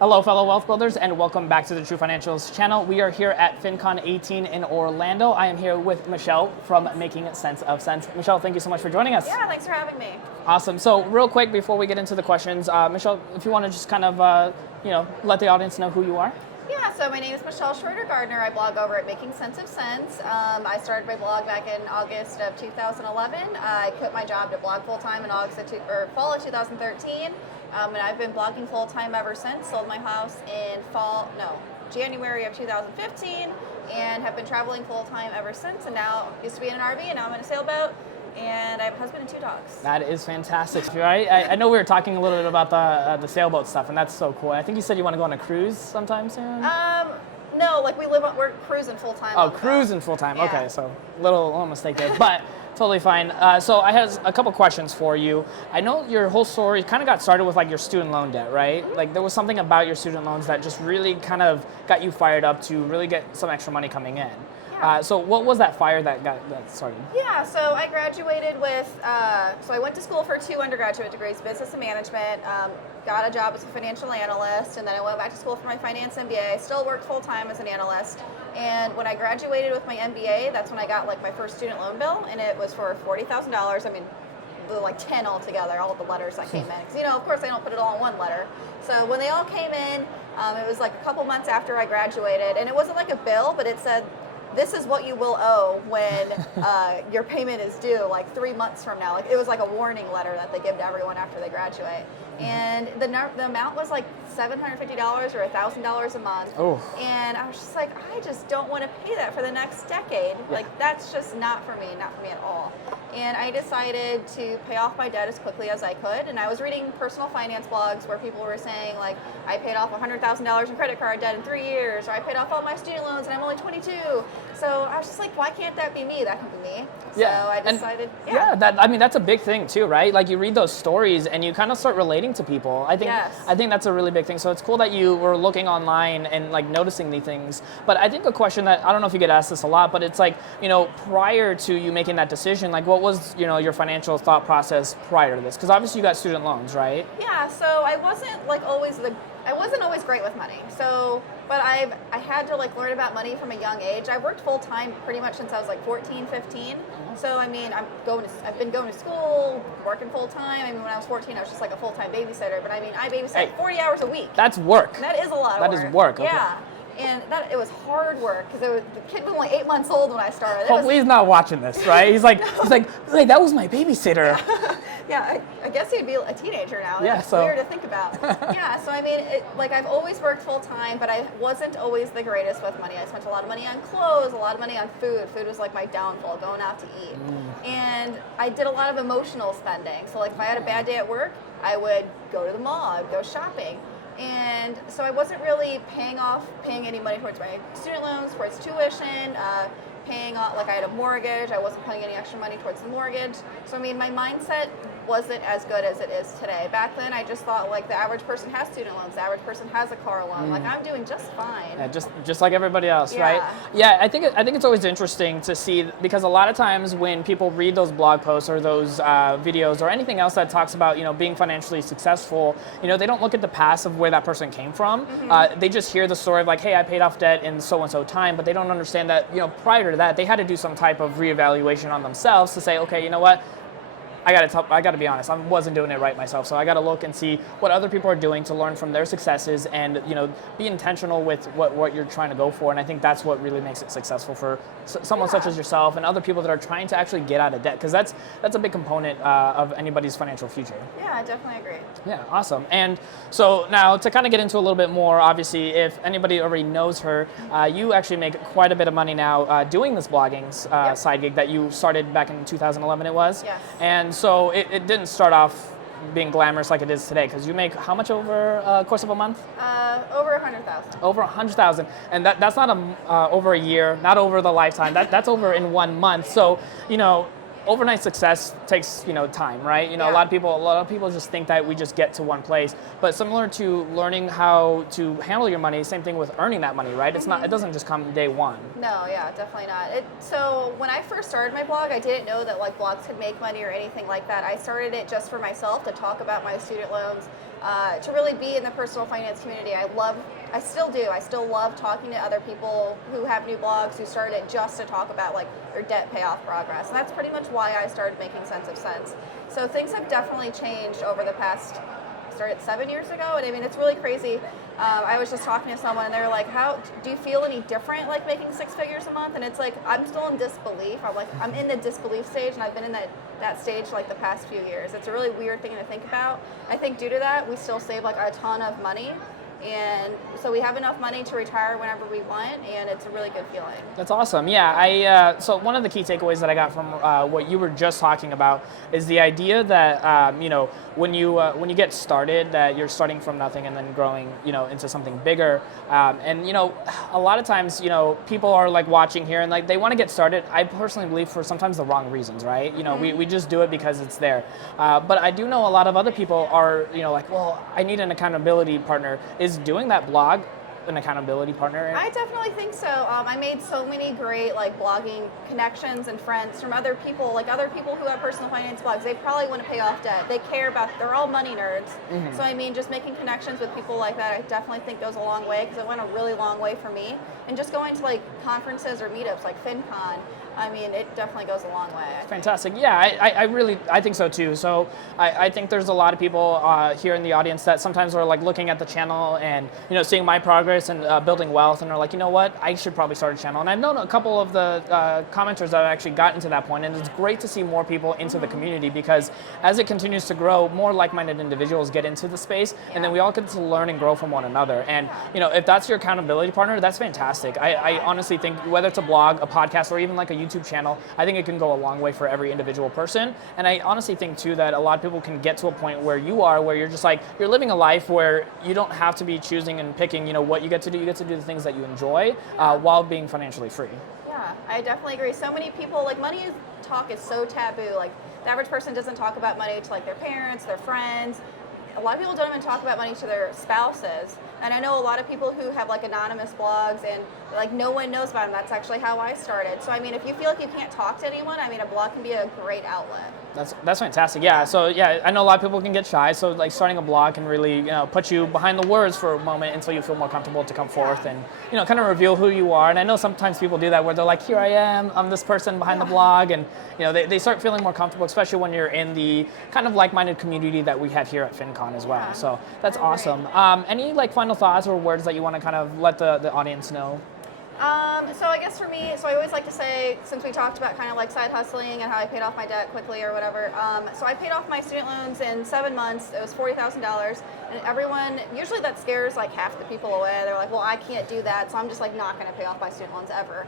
Hello, fellow wealth builders, and welcome back to the TruFinancials channel. We are here at FinCon 18 in Orlando. I am here with Michelle from Making Sense of Sense. Michelle, thank you so much for joining us. Yeah, thanks for having me. Awesome. So, real quick before we get into the questions, Michelle, if you want to just kind of, let the audience know who you are. Yeah, so my name is Michelle Schroeder-Gardner. I blog over at Making Sense of Sense. I started my blog back in August of 2011. I quit my job to blog full-time in fall of 2013. And I've been blogging full-time ever since. Sold my house in January of 2015, and have been traveling full-time ever since. And now used to be in an RV, and now I'm in a sailboat. And I have a husband and 2 dogs. That is fantastic. Right? I know we were talking a little bit about the sailboat stuff, and that's so cool. I think you said you want to go on a cruise sometime soon? No, like we're cruising full-time. Oh, cruising full-time. Yeah. Okay, so little mistake there, but totally fine. So I have a couple questions for you. I know your whole story kind of got started with like your student loan debt, right? Mm-hmm. Like there was something about your student loans that just really kind of got you fired up to really get some extra money coming in. Yeah. So what was that fire that got that started? Yeah, so I graduated with, so I went to school for 2 undergraduate degrees, business and management, got a job as a financial analyst, and then I went back to school for my finance MBA. I still worked full-time as an analyst, and when I graduated with my MBA, that's when I got like my first student loan bill, and it was for $40,000. I mean, like 10 altogether, all of the letters that came in. Because, of course, I don't put it all in one letter. So when they all came in, it was like a couple months after I graduated, and it wasn't like a bill, but it said, this is what you will owe when your payment is due, like 3 months from now. Like it was like a warning letter that they give to everyone after they graduate. And the amount was like $750 or $1,000 a month. Oh. And I was just like, I just don't want to pay that for the next decade. Yeah. Like that's just not for me at all. And I decided to pay off my debt as quickly as I could. And I was reading personal finance blogs where people were saying like, I paid off $100,000 in credit card debt in 3 years, or I paid off all my student loans and I'm only 22. So I was just like, why can't that be me? That can be me. Yeah. So I decided, that's a big thing too, right? Like you read those stories and you kind of start relating to people. I think that's a really big thing. So it's cool that you were looking online and like noticing these things. But I think a question that I don't know if you get asked this a lot, but it's like, prior to you making that decision, like what was, your financial thought process prior to this? Because obviously you got student loans, right? Yeah, so I wasn't always great with money. So, but I had to like learn about money from a young age. I worked full time pretty much since I was like 14, 15. So I mean, I've been going to school, working full time. I mean, when I was 14, I was just like a full time babysitter. But I mean, I babysat 40 hours a week. That's work. And that is a lot of work. That is work. Okay. Yeah. And it was hard work because the kid was only 8 months old when I started. Hopefully he's not watching this, right? He's like, hey, that was my babysitter. Yeah, I guess he'd be a teenager now. Yeah, It's so weird to think about. Yeah, so I mean, I've always worked full time, but I wasn't always the greatest with money. I spent a lot of money on clothes, a lot of money on food. Food was like my downfall, going out to eat. And I did a lot of emotional spending. So like if I had a bad day at work, I would go to the mall, I'd go shopping. And so I wasn't really paying any money towards my student loans, towards tuition, paying off, like I had a mortgage, I wasn't paying any extra money towards the mortgage. So I mean, my mindset wasn't as good as it is today. Back then, I just thought like the average person has student loans, the average person has a car loan, like I'm doing just fine. Yeah, just like everybody else, right? Yeah, I think it's always interesting to see, because a lot of times when people read those blog posts or those videos or anything else that talks about being financially successful, they don't look at the past of where that person came from. They just hear the story of like, hey, I paid off debt in so and so time, but they don't understand that prior to that they had to do some type of reevaluation on themselves to say, okay, you know what? I got to be honest, I wasn't doing it right myself. So I got to look and see what other people are doing to learn from their successes and, be intentional with what you're trying to go for. And I think that's what really makes it successful for someone such as yourself and other people that are trying to actually get out of debt, because that's a big component of anybody's financial future. Yeah, I definitely agree. Yeah, awesome. And so now to kind of get into a little bit more, obviously, if anybody already knows her, you actually make quite a bit of money now doing this blogging side gig that you started back in 2011, it was? Yes. And so it didn't start off being glamorous like it is today, because you make how much over a course of a month? Over 100,000. Over 100,000, and that's not over a year, not over the lifetime. That's over in 1 month. So overnight success takes time, right? Yeah. A lot of people just think that we just get to one place, but similar to learning how to handle your money, same thing with earning that money, right? It's not, it doesn't just come day one. No, yeah, definitely not. So when I first started my blog, I didn't know that like blogs could make money or anything like that. I started it just for myself to talk about my student loans. to really be in the personal finance community. I still do. I still love talking to other people who have new blogs, who started it just to talk about like their debt payoff progress. And that's pretty much why I started making Sense of Sense. So things have definitely changed over the past, I started 7 years ago, and I mean, it's really crazy. I was just talking to someone, and they were like, "How do you feel any different, like making 6 figures a month?" And it's like, I'm still in disbelief. I'm in the disbelief stage, and I've been in that stage like the past few years. It's a really weird thing to think about. I think due to that, we still save like a ton of money. And so we have enough money to retire whenever we want, and it's a really good feeling. That's awesome. Yeah, so one of the key takeaways that I got from what you were just talking about is the idea that when you get started, that you're starting from nothing and then growing into something bigger. And a lot of times people are like watching here and like they want to get started. I personally believe for sometimes the wrong reasons, right? We just do it because it's there. But I do know a lot of other people are like, well, I need an accountability partner. Is doing that blog an accountability partner? I definitely think so. I made so many great like blogging connections and friends from other people who have personal finance blogs. They probably want to pay off debt. They care about, they're all money nerds. So I mean, just making connections with people like that, I definitely think goes a long way, because it went a really long way for me. And just going to like conferences or meetups like FinCon, I mean, it definitely goes a long way. Fantastic. Yeah, I think so too. So I think there's a lot of people here in the audience that sometimes are like looking at the channel and seeing my progress and building wealth, and are like, you know what, I should probably start a channel. And I've known a couple of the commenters that have actually gotten to that point, and it's great to see more people into the community, because as it continues to grow, more like-minded individuals get into the space, and then we all get to learn and grow from one another. And if that's your accountability partner, that's fantastic. I honestly think whether it's a blog, a podcast, or even like a YouTube channel, I think it can go a long way for every individual person. And I honestly think too that a lot of people can get to a point where you are, where you're just like, you're living a life where you don't have to be choosing and picking what you get to do. You get to do the things that you enjoy while being financially free. Yeah, I definitely agree. So many people, like, money talk is so taboo. Like, the average person doesn't talk about money to like their parents, their friends. A lot of people don't even talk about money to their spouses. And I know a lot of people who have like anonymous blogs and like no one knows about them. That's actually how I started. So I mean, if you feel like you can't talk to anyone, I mean, a blog can be a great outlet. That's fantastic. Yeah. So yeah, I know a lot of people can get shy. So like starting a blog can really put you behind the words for a moment until you feel more comfortable to come forth and kind of reveal who you are. And I know sometimes people do that where they're like, here I am, I'm this person behind the blog, and they start feeling more comfortable, especially when you're in the kind of like-minded community that we have here at FinCon as well. Yeah. So that's awesome. Any like final thoughts or words that you want to kind of let the audience know? So I guess for me, so I always like to say, since we talked about kind of like side hustling and how I paid off my debt quickly or whatever, so I paid off my student loans in 7 months. It was $40,000, and everyone, usually that scares like half the people away. They're like, well, I can't do that, so I'm just like not going to pay off my student loans ever,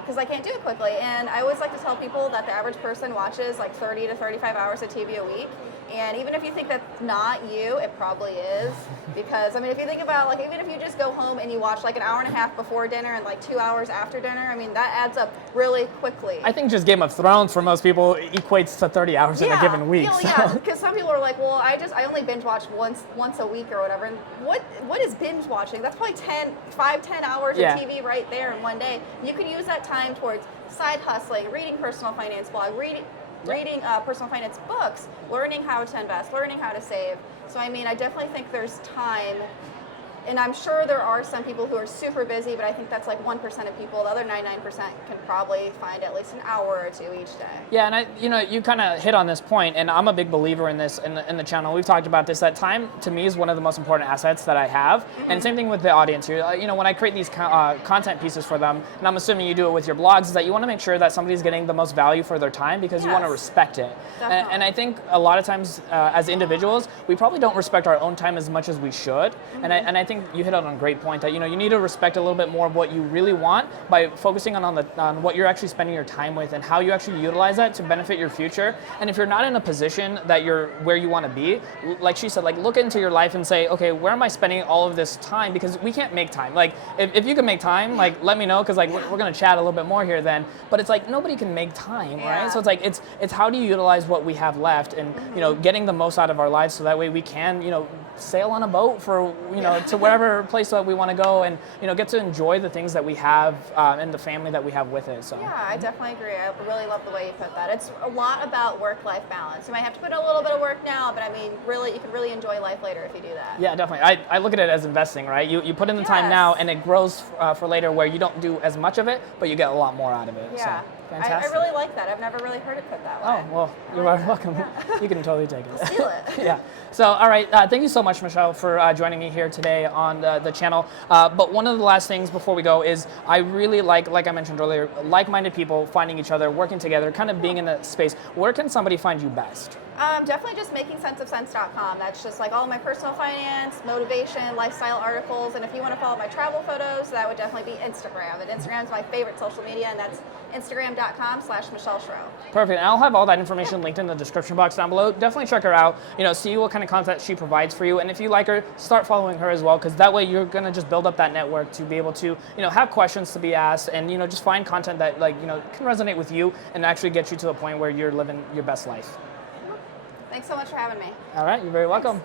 because I can't do it quickly. And I always like to tell people that the average person watches like 30 to 35 hours of TV a week. And even if you think that's not you, it probably is. Because, I mean, if you think about, like, even if you just go home and you watch, like, an hour and a half before dinner and, like, 2 hours after dinner, I mean, that adds up really quickly. I think just Game of Thrones, for most people, equates to 30 hours in a given week. Yeah, because some people are like, well, I only binge watch once a week or whatever. And what is binge watching? That's probably 10 hours of TV right there in one day. You can use that time towards side hustling, reading personal finance blog, reading personal finance books, learning how to invest, learning how to save. So I mean, I definitely think there's time, and I'm sure there are some people who are super busy, but I think that's like 1% of people. The other 99% can probably find at least an hour or two each day. Yeah, and you kind of hit on this point, and I'm a big believer in this in the channel. We've talked about this, that time to me is one of the most important assets that I have. And same thing with the audience here. When I create these content pieces for them, and I'm assuming you do it with your blogs, is that you want to make sure that somebody's getting the most value for their time, because you want to respect it. And I think a lot of times as individuals, we probably don't respect our own time as much as we should. And I think you hit on a great point that you need to respect a little bit more of what you really want by focusing on what you're actually spending your time with and how you actually utilize that to benefit your future. And if you're not in a position that you're where you want to be, like she said, like look into your life and say, okay, where am I spending all of this time? Because we can't make time. Like if you can make time, like let me know, because like we're gonna chat a little bit more here then. But it's like nobody can make time, right? So it's like it's how do you utilize what we have left, and getting the most out of our lives, so that way we can sail on a boat for, to wherever place that we want to go, and, get to enjoy the things that we have and the family that we have with it. So yeah, I definitely agree. I really love the way you put that. It's a lot about work-life balance. You might have to put in a little bit of work now, but I mean, really, you can really enjoy life later if you do that. Yeah, definitely. I look at it as investing, right? You put in the time now, and it grows for later, where you don't do as much of it, but you get a lot more out of it. Yeah. So, fantastic. I really like that. I've never really heard it put that way. Oh, well, you are welcome. You can totally take it. Steal it. Yeah. So, all right. Thank you so much, Michelle, for joining me here today on the channel. But one of the last things before we go is I really like I mentioned earlier, like-minded people finding each other, working together, kind of being in that space. Where can somebody find you best? Definitely just makingsenseofsense.com. That's just like all my personal finance, motivation, lifestyle articles. And if you want to follow my travel photos, that would definitely be Instagram. And Instagram is my favorite social media, and that's Instagram.com/Michelle Schro. Perfect. And I'll have all that information linked in the description box down below. Definitely check her out. See what kind of content she provides for you. And if you like her, start following her as well, because that way you're going to just build up that network to be able to, have questions to be asked, and, just find content that can resonate with you and actually get you to the point where you're living your best life. Thanks so much for having me. All right. You're very welcome.